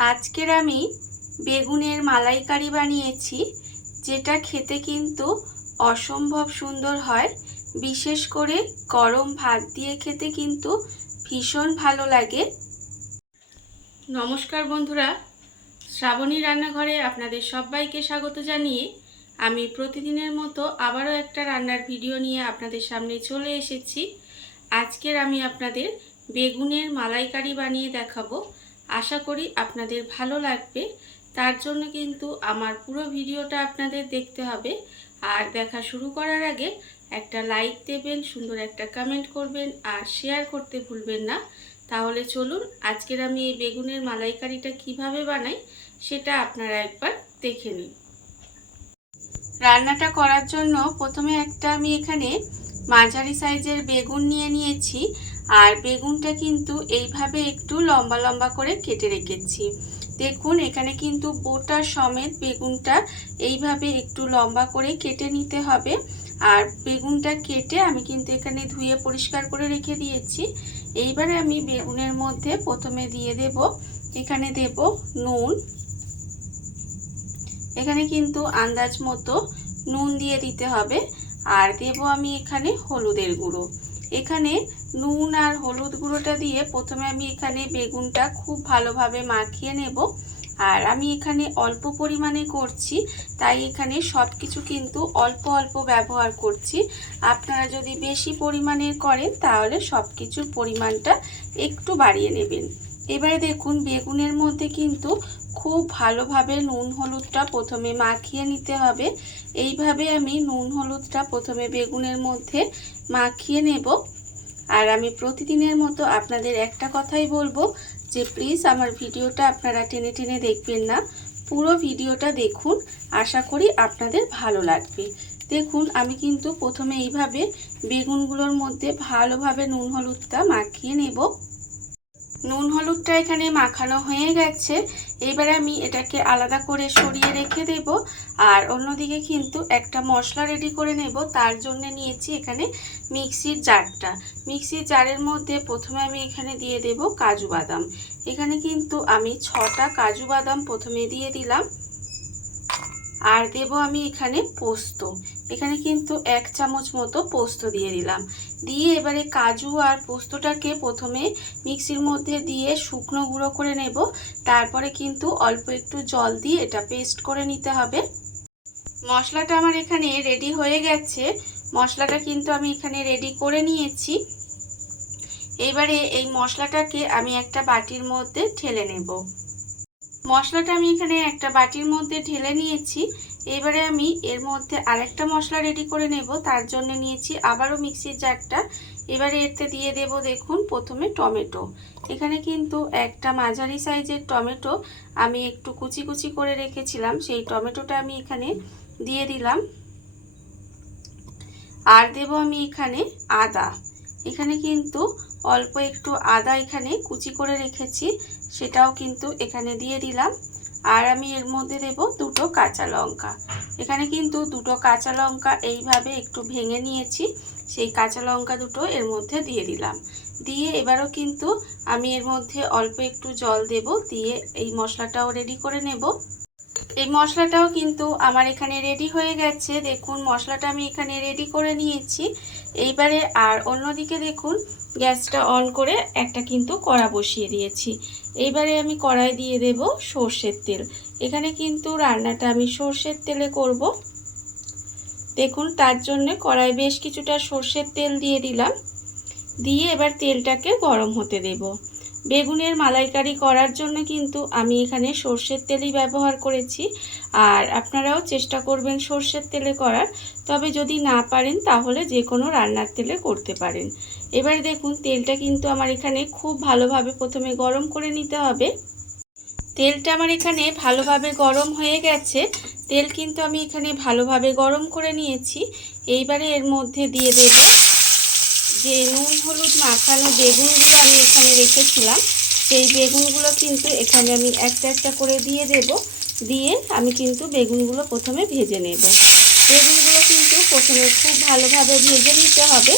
আজকের আমি বেগুনের মালাইকারি বানিয়েছি, যেটা খেতে কিন্তু অসম্ভব সুন্দর হয়। বিশেষ করে গরম ভাত দিয়ে খেতে কিন্তু ভীষণ ভালো লাগে। নমস্কার বন্ধুরা, শ্রাবণী রান্নাঘরে আপনাদের সবাইকে স্বাগত জানিয়ে আমি প্রতিদিনের মতো আবারও একটা রান্নার ভিডিও নিয়ে আপনাদের সামনে চলে এসেছি। আজকের আমি আপনাদের বেগুনের মালাইকারি বানিয়ে দেখাবো। আশা করি আপনাদের ভালো লাগবে। তার জন্য কিন্তু আমার পুরো ভিডিওটা আপনাদের দেখতে হবে। আর দেখা শুরু করার আগে একটা লাইক দেবেন, সুন্দর একটা কমেন্ট করবেন আর শেয়ার করতে ভুলবেন না। তাহলে চলুন আজকের আমি এই বেগুনের মালাইকারিটা কিভাবে বানাই সেটা আপনারা একবার দেখে নিন। রান্নাটা করার জন্য প্রথমে আমি এখানে মাঝারি সাইজের বেগুন নিয়ে নিয়েছি। আর বেগুনটা কিন্তু এইভাবে একটু লম্বা লম্বা করে কেটে রেখেছি। দেখুন এখানে কিন্তু বোটা সমেত বেগুনটা এইভাবে একটু লম্বা করে কেটে নিতে হবে। আর বেগুনটা কেটে আমি কিন্তু এখানে ধুয়ে পরিষ্কার করে রেখে দিয়েছি। এইবারে আমি বেগুনের মধ্যে প্রথমে দিয়ে দেব, এখানে দেব নুন। এখানে কিন্তু আন্দাজ মতো নুন দিয়ে দিতে হবে। আর দেব আমি এখানে হলুদের গুঁড়ো। এখানে নুন আর হলুদ গুঁড়োটা দিয়ে প্রথমে আমি এখানে বেগুনটা খুব ভালোভাবে মাখিয়ে নেব। আর আমি এখানে অল্প পরিমাণে করছি, তাই এখানে সব কিছু কিন্তু অল্প অল্প ব্যবহার করছি। আপনারা যদি বেশি পরিমাণে করেন তাহলে সব কিছুর পরিমাণটা একটু বাড়িয়ে নেবেন। এবারে দেখুন বেগুনের মধ্যে কিন্তু খুব ভালোভাবে নুন হলুদটা প্রথমে মাখিয়ে নিতে হবে। এইভাবে আমি নুন হলুদটা প্রথমে বেগুনের মধ্যে মাখিয়ে নেব। আর আমি প্রতিদিনের মতো আপনাদের একটা কথাই বলবো যে প্লিজ আমার ভিডিওটা আপনারা টেনে টেনে দেখবেন না, পুরো ভিডিওটা দেখুন। আশা করি আপনাদের ভালো লাগবে। দেখুন আমি কিন্তু প্রথমে এইভাবে বেগুনগুলোর মধ্যে ভালোভাবে নুন হলুদটা মাখিয়ে নেব। নুন হলুদটা এখানে মাখানো হয়ে গেছে। এবারে আমি এটাকে আলাদা করে সরিয়ে রেখে দেব। আর অন্যদিকে কিন্তু একটা মশলা রেডি করে নেব। তার জন্য নিয়েছি এখানে মিক্সির জারটা। মিক্সির জারের মধ্যে প্রথমে আমি এখানে দিয়ে দেব কাজু বাদাম। এখানে কিন্তু আমি 6টা কাজু বাদাম প্রথমে দিয়ে দিলাম। আর দেব আমি এখানে পোস্ত। এখানে কিন্তু 1 চামচ মতো পোস্ত দিয়ে দিলাম। দিয়ে এবারে কাজু আর পোস্তটাকে প্রথমে মিক্সির মধ্যে দিয়ে শুকনো গুঁড়ো করে নেব। তারপরে কিন্তু অল্প একটু জল দিয়ে এটা পেস্ট করে নিতে হবে। মশলাটা আমার এখানে রেডি হয়ে গেছে। মশলাটা কিন্তু আমি এখানে রেডি করে নিয়েছি। এবারে এই মশলাটাকে আমি একটা বাটির মধ্যে ঢেলে নেব। মশলাটা আমি এখানে একটা বাটির মধ্যে ঢেলে নিয়েছি। এবারে আমি এর মধ্যে আরেকটা মশলা রেডি করে নেব। তার জন্য নিয়েছি আবারও মিক্সির জারটা। এবারে এতে দিয়ে দেব দেখুন প্রথমে টমেটো। এখানে কিন্তু একটা মাঝারি সাইজের টমেটো আমি একটু কুচি কুচি করে রেখেছিলাম, সেই টমেটোটা আমি এখানে দিয়ে দিলাম। আর দেব আমি এখানে আদা। এখানে কিন্তু অল্প একটু আদা এখানে কুচি করে রেখেছি, সেটাও কিন্তু এখানে দিয়ে দিলাম। আর আমি এর মধ্যে দেব 2টো কাঁচা লঙ্কা। এখানে কিন্তু 2টো কাঁচা লঙ্কা এইভাবে একটু ভেঙে নিয়েছি, সেই কাঁচা লঙ্কা দুটো এর মধ্যে দিয়ে দিলাম। দিয়ে এবারও কিন্তু আমি এর মধ্যে অল্প একটু জল দেব, দিয়ে এই মশলাটাও রেডি করে নেব। এই মশলাটাও কিন্তু আমার এখানে রেডি হয়ে গেছে। দেখুন মশলাটা আমি এখানে রেডি করে নিয়েছি। এইবারে আর অন্যদিকে দেখুন গ্যাসটা অন করে একটা কিন্তু কড়া বসিয়ে দিয়েছি। এইবারে আমি কড়াই দিয়ে দেব সর্ষের তেল। এখানে কিন্তু রান্নাটা আমি সর্ষের তেলে করব। দেখুন তার জন্য কড়াই বেশ কিছুটা সর্ষের তেল দিয়ে দিলাম। দিয়ে এবার তেলটাকে গরম হতে দেব। বেগুনের মালাইকারি করার জন্য কিন্তু আমি এখানে সর্ষের তেলই ব্যবহার করেছি। আর আপনারাও চেষ্টা করবেন সর্ষের তেলে করার, তবে যদি না পারেন তাহলে যে কোনো রান্নার তেলে করতে পারেন। এবার দেখুন তেলটা কিন্তু আমার এখানে খুব ভালোভাবে প্রথমে গরম করে নিতে হবে। তেলটা আমার এখানে ভালোভাবে গরম হয়ে গেছে। তেল কিন্তু আমি এখানে ভালোভাবে গরম করে নিয়েছি। এইবারে এর মধ্যে দিয়ে দেব যে নুন হলুদ মাখানো বেগুনগুলো আমি এখানে রেখেছিলাম, সেই বেগুনগুলো কিন্তু এখানে আমি একটা একটা করে দিয়ে দেব। দিয়ে আমি কিন্তু বেগুনগুলো প্রথমে ভেজে নেব। বেগুনগুলো কিন্তু প্রথমে খুব ভালোভাবে ভেজে নিতে হবে।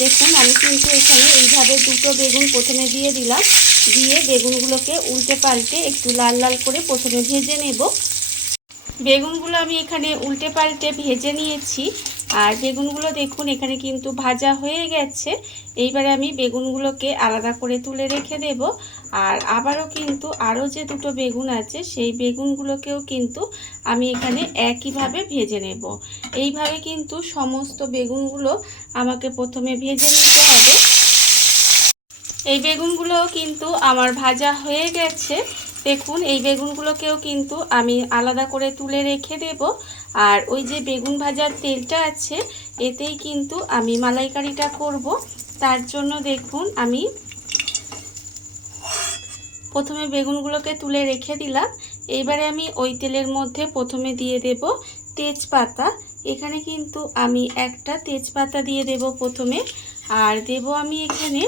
দেখুন আমি কিন্তু এখানে এইভাবে 2টো বেগুন প্রথমে দিয়ে দিলাম। দিয়ে বেগুনগুলোকে উল্টে পাল্টে একটু লাল লাল করে প্রথমে ভেজে নেব। বেগুনগুলো আমি এখানে উল্টে পাল্টে ভেজে নিয়েছি। আর বেগুনগুলো দেখুন এখানে কিন্তু ভাজা হয়ে গেছে। এইবারে আমি বেগুনগুলোকে আলাদা করে তুলে রেখে দেব। আর আবারও কিন্তু আরও যে দুটো বেগুন আছে সেই বেগুনগুলোকেও কিন্তু আমি এখানে একইভাবে ভেজে নেব। এইভাবে কিন্তু সমস্ত বেগুনগুলো আমাকে প্রথমে ভেজে নিতে হবে। এই বেগুনগুলোও কিন্তু আমার ভাজা হয়ে গেছে। দেখুন এই বেগুনগুলোকেও কিন্তু আমি আলাদা করে তুলে রেখে দেব। আর ওই যে বেগুন ভাজার তেলটা আছে এতেই কিন্তু আমি মালাইকারিটা করব। তার জন্য দেখুন আমি প্রথমে বেগুনগুলোকে তুলে রেখে দিলাম। এইবারে আমি ওই তেলের মধ্যে প্রথমে দিয়ে দেব তেজপাতা। এখানে কিন্তু আমি একটা তেজপাতা দিয়ে দেব প্রথমে। আর দেব আমি এখানে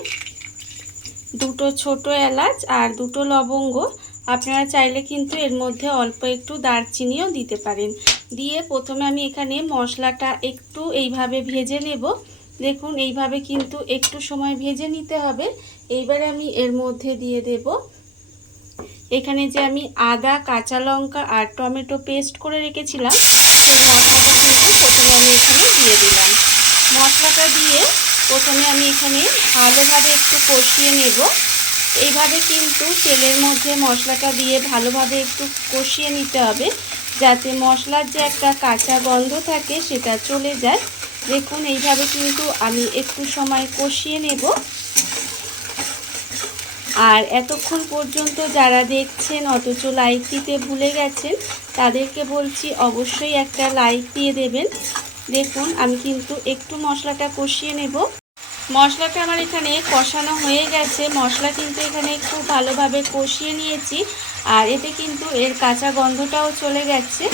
দুটো ছোট এলাচ আর দুটো লবঙ্গ। আপনারা চাইলে কিন্তু এর মধ্যে অল্প একটু দারচিনিও দিতে পারেন। দিয়ে প্রথমে আমি এখানে মশলাটা একটু এইভাবে ভেজে নেব। দেখুন এইভাবে কিন্তু একটু সময় ভেজে নিতে হবে। এইবারে আমি এর মধ্যে দিয়ে দেব এখানে যে আমি আদা, কাঁচা লঙ্কা আর টমেটো পেস্ট করে রেখেছিলাম সেই মশলাটা কিন্তু প্রথমে আমি এখানে দিয়ে দিলাম। মশলাটা দিয়ে প্রথমে আমি এখানে ভালোভাবে একটু কষিয়ে নেব। এইভাবে কিন্তু তেলের মধ্যে মশলাটা দিয়ে ভালোভাবে একটু কষিয়ে নিতে হবে যাতে মশলার যে একটা কাঁচা গন্ধ থাকে সেটা চলে যায়। দেখুন এইভাবে কিন্তু আমি একটু সময় কষিয়ে নেব। আর এতক্ষণ পর্যন্ত যারা দেখছেন অথচ লাইক দিতে ভুলে গেছেন তাদেরকে বলছি অবশ্যই একটা লাইক দিয়ে দেবেন। দেখুন আমি কিন্তু একটু মশলাটা কষিয়ে নেব। মশলাটা আমার এখানে কষানো হয়ে গেছে। মশলা কিন্তু এখানে খুব ভালোভাবে কষিয়ে নিয়েছি আর এতে কিন্তু এর কাঁচা গন্ধটাও চলে গেছে।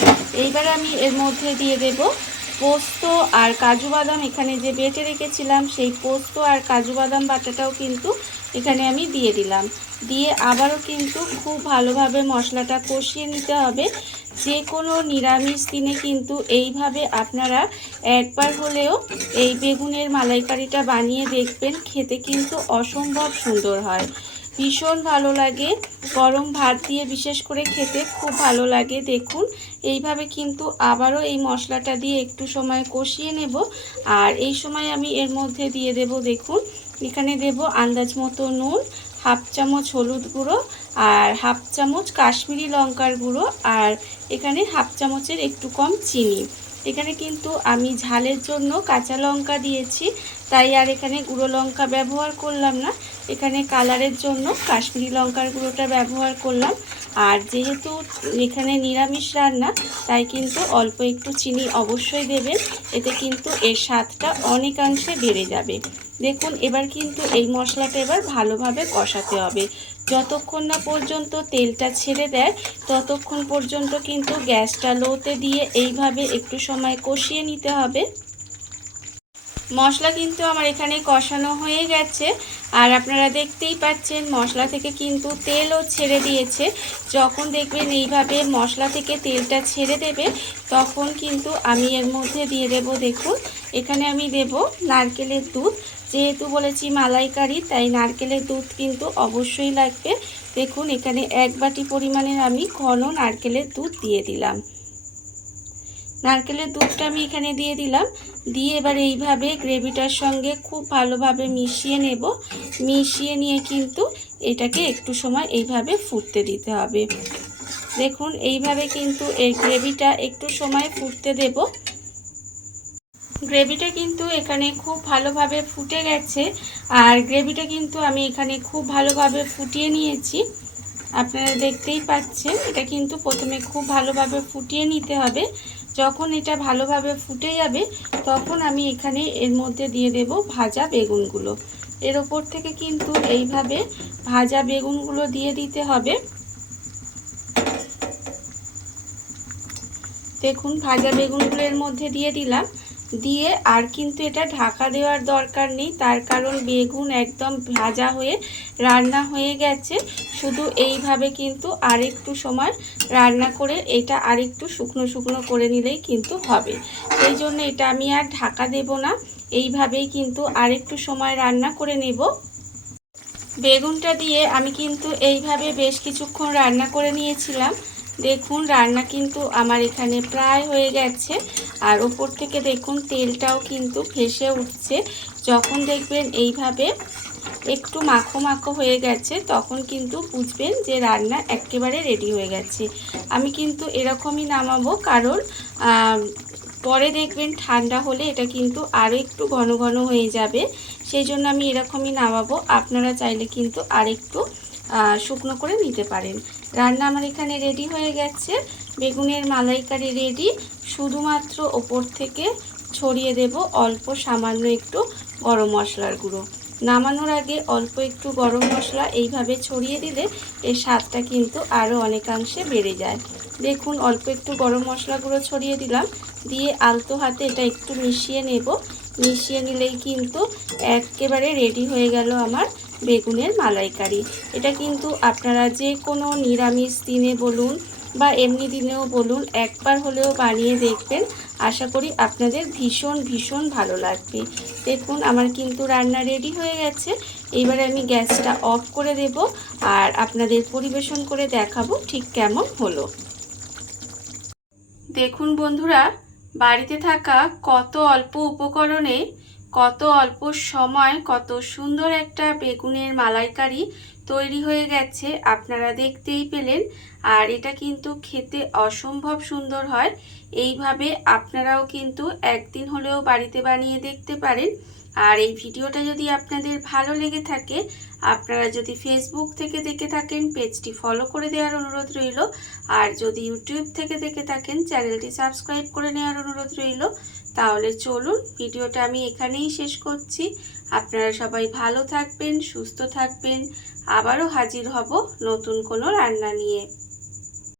এইবার আমি এর মধ্যে দিয়ে দেব পোস্ত আর কাজু বাদাম। এখানে যে বেটে রেখেছিলাম সেই পোস্ত আর কাজু বাদাম বাটাটাও কিন্তু এখানে আমি দিয়ে দিলাম। দিয়ে আবারও কিন্তু খুব ভালোভাবে মশলাটা কষিয়ে নিতে হবে। যে কোনো নিরামিষ দিনে কিন্তু এইভাবে আপনারা একবার হলেও এই বেগুনের মালাইকারিটা বানিয়ে দেখবেন। খেতে কিন্তু অসম্ভব সুন্দর হয়, ভীষণ ভালো লাগে। গরম ভাত দিয়ে বিশেষ করে খেতে খুব ভালো লাগে। দেখুন এইভাবে কিন্তু আবারও এই মশলাটা দিয়ে একটু সময় কষিয়ে নেব। আর এই সময় আমি এর মধ্যে দিয়ে দেব দেখুন এখানে দেব আন্দাজ মতো নুন, হাফ চামচ হলুদ গুঁড়ো আর হাফ চামচ কাশ্মীরি লঙ্কার গুঁড়ো আর এখানে হাফ চামচের একটু কম চিনি। এখানে কিন্তু আমি ঝালের জন্য কাঁচা লঙ্কা দিয়েছি, তাই আর এখানে গুঁড়ো লঙ্কা ব্যবহার করলাম না। এখানে কালারের জন্য কাশ্মীরি লঙ্কার গুঁড়োটা ব্যবহার করলাম। আর যেহেতু এখানে নিরামিষ রান্না তাই কিন্তু অল্প একটু চিনি অবশ্যই দেবেন, এতে কিন্তু এর স্বাদটা অনেকাংশে বেড়ে যাবে। দেখুন এবার কিন্তু এই মশলাটা এবার ভালোভাবে কষাতে হবে। যতক্ষণ না পর্যন্ত তেলটা ছেড়ে দেয় ততক্ষণ পর্যন্ত কিন্তু গ্যাসটা লোতে দিয়ে এইভাবে একটু সময় কষিয়ে নিতে হবে। মশলা কিন্তু আমার এখানে কষানো হয়ে গেছে আর আপনারা দেখতেই পাচ্ছেন মশলা থেকে কিন্তু তেলও ছেড়ে দিয়েছে। যখন দেখবেন এইভাবে মশলা থেকে তেলটা ছেড়ে দেবে তখন কিন্তু আমি এর মধ্যে দিয়ে দেব দেখুন এখানে আমি দেব নারকেলের দুধ। যেহেতু বলেছি মালাইকারি তাই নারকেলের দুধ কিন্তু অবশ্যই লাগবে। দেখুন এখানে 1 বাটি পরিমাণের আমি ঘন নারকেলের দুধ দিয়ে দিলাম। নারকেলের দুধটা আমি এখানে দিয়ে দিলাম। দিয়ে এবার এইভাবে গ্রেভিটার সঙ্গে খুব ভালোভাবে মিশিয়ে নেব। মিশিয়ে নিয়ে কিন্তু এটাকে একটু সময় এইভাবে ফুটতে দিতে হবে। দেখুন এইভাবে কিন্তু এই গ্রেভিটা একটু সময় ফুটতে দেব। গ্রেভিটা কিন্তু এখানে খুব ভালোভাবে ফুটে গেছে আর গ্রেভিটা কিন্তু আমি এখানে খুব ভালোভাবে ফুটিয়ে নিয়েছি। আপনারা দেখতেই পাচ্ছেন এটা কিন্তু প্রথমে খুব ভালোভাবে ফুটিয়ে নিতে হবে। যখন এটা ভালোভাবে ফুটে যাবে তখন আমি এখানে এর মধ্যে দিয়ে দেব ভাজা বেগুনগুলো। এর ওপর থেকে কিন্তু এইভাবে ভাজা বেগুনগুলো দিয়ে দিতে হবে। দেখুন ভাজা বেগুনগুলো এর মধ্যে দিয়ে দিলাম। দিয়ে আর কিন্তু এটা ঢাকা দেওয়ার দরকার নেই, তার কারণ বেগুন একদম ভাজা হয়ে রান্না হয়ে গেছে। শুধু এইভাবে কিন্তু আরেকটু সময় রান্না করে এটা আরেকটু শুকনো শুকনো করে নিলেই কিন্তু হবে। সেই জন্য এটা আমি আর ঢাকা দেব না, এইভাবেই কিন্তু আরেকটু সময় রান্না করে নেব। বেগুনটা দিয়ে আমি কিন্তু এইভাবে বেশ কিছুক্ষণ রান্না করে নিয়েছিলাম। দেখুন রান্না কিন্তু আমার এখানে প্রায় হয়ে গেছে। আর ওপর থেকে দেখুন তেলটাও কিন্তু ভেসে উঠছে। যখন দেখবেন এইভাবে একটু মাখো মাখো হয়ে গেছে তখন কিন্তু বুঝবেন যে রান্না একেবারে রেডি হয়ে গেছে। আমি কিন্তু এরকমই নামাবো, কারণ পরে দেখবেন ঠান্ডা হলে এটা কিন্তু আরও একটু ঘন ঘন হয়ে যাবে। সেই জন্য আমি এরকমই নামাবো। আপনারা চাইলে কিন্তু আরেকটু শুকনো করে নিতে পারেন। রান্না আমার এখানে রেডি হয়ে গেছে। বেগুনের মালাইকারি রেডি। শুধুমাত্র ওপর থেকে ছড়িয়ে দেব অল্প সামান্য একটু গরম মশলার গুঁড়ো। নামানোর আগে অল্প একটু গরম মশলা এইভাবে ছড়িয়ে দিলে এর স্বাদটা কিন্তু আরও অনেকাংশে বেড়ে যায়। দেখুন অল্প একটু গরম মশলা গুঁড়ো ছড়িয়ে দিলাম, দিয়ে আলতো হাতে এটা একটু মিশিয়ে নেব। মিশিয়ে নিলেই কিন্তু একেবারে রেডি হয়ে গেল আমার বেগুনের মালাইকারি। এটা কিন্তু আপনারা যে কোনো নিরামিষ দিনে বলুন বা এমনি দিনেও বলুন একবার হলেও বানিয়ে দেখবেন। আশা করি আপনাদের ভীষণ ভীষণ ভালো লাগবে। দেখুন আমার কিন্তু রান্না রেডি হয়ে গেছে। এবারে আমি গ্যাসটা অফ করে দেব আর আপনাদের পরিবেশন করে দেখাবো ঠিক কেমন হলো। দেখুন বন্ধুরা, বাড়িতে থাকা কত অল্প উপকরণে কত অল্প সময় কত সুন্দর একটা বেগুনের মালাইকারি তৈরি হয়ে গেছে আপনারা দেখতেই পেলেন। আর এটা কিন্তু খেতে অসম্ভব সুন্দর হয়। এইভাবে আপনারাও কিন্তু একদিন হলেও বাড়িতে বানিয়ে দেখতে পারেন। আর এই ভিডিওটা যদি আপনাদের ভালো লেগে থাকে, আপনারা যদি ফেসবুক থেকে দেখে থাকেন পেজটি ফলো করে দেওয়ার অনুরোধ রইল। আর যদি ইউটিউব থেকে দেখে থাকেন চ্যানেলটি সাবস্ক্রাইব করে নেওয়ার অনুরোধ রইল। তাহলে চলুন ভিডিওটা আমি এখানেই শেষ করছি। আপনারা সবাই ভালো থাকবেন, সুস্থ থাকবেন। আবারও হাজির হব নতুন কোনো রান্না নিয়ে।